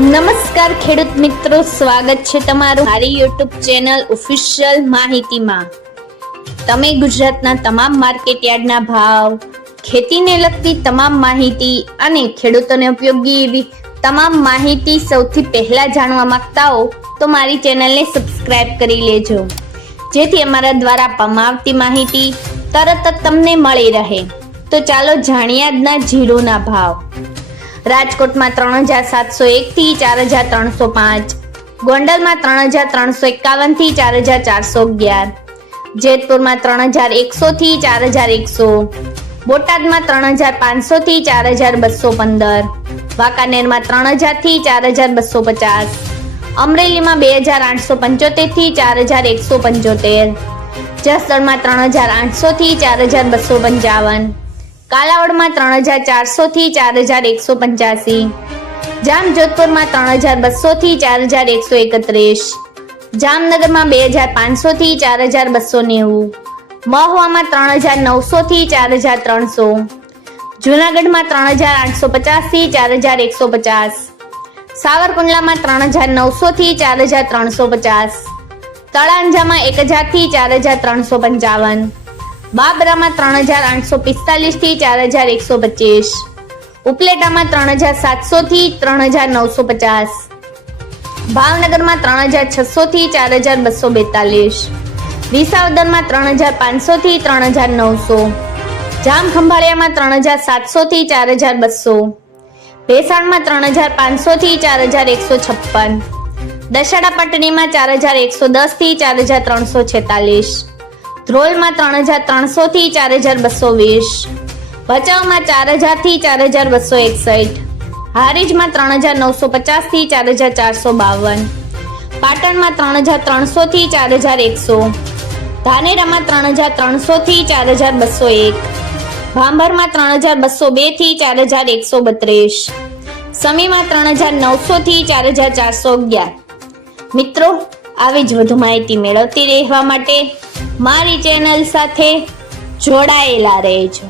નમસ્કાર ખેડૂત મિત્રો, સ્વાગત છે તમારું મારી યુટ્યુબ ચેનલ ઓફિશિયલ માહિતીમાં। તમે ગુજરાતના તમામ માર્કેટ યાર્ડના ભાવ, ખેતીને લગતી તમામ માહિતી અને ખેડૂતોને ઉપયોગી એવી તમામ માહિતી સૌથી પહેલા જાણવા માંગતા હો તો મારી ચેનલને સબસ્ક્રાઇબ કરી લેજો, જેથી અમારા દ્વારા આપવામાં આવતી માહિતી તરત જ તમને મળી રહે। તો ચાલો જાણીએ આજના જીરુના ભાવ। રાજકોટમાં 3701 થી 4305, ગોંડલમાં 3351 થી 4411, જેતપુરમાં 3100 થી 4100, બોટાદમાં 3500 થી 4215, વાંકાનેરમાં 3000 થી 4250, અમરેલીમાં 2875 થી 4175, જસદણમાં 3800 થી 4255, કાલાવડમાં 3400 થી 4185, જામજોધપુરમાં 3200 થી 4131, જામનગરમાં 2500 થી 4290, મહુવામાં 3900 થી 4300, જૂનાગઢમાં 3850 થી 4150, સાવરકુંડલામાં 3900 થી 4350, તળાંજામાં 1000 થી 4355, બાબરામાં 3845 થી 4125, ઉપલેટામાં 3700 થી 3950, ભાવનગરમાં 3600 થી 4242, વિસાવદરમાં 3500 થી 3900, જામખંભાળિયામાં 3700 થી 4200, ભેસાણમાં 3500 થી 4156, દશેડા પાટણીમાં 4110 થી 4346, ધ્રોલમાં 3300 થી 4220, ભચાઉમાં 4000 થી 4261, હારીજમાં 3950 થી 4452, પાટણમાં 3300 થી 4100, ધાનેરામાં 3300 થી 4201, ભાંભરમાં 3202 થી 4132, સમીમાં 3900 થી 4411। મિત્રો, આવી જ વધુ માહિતી મેળવતી રહેવા માટે મારી ચેનલ સાથે જોડાયેલા રહેજો।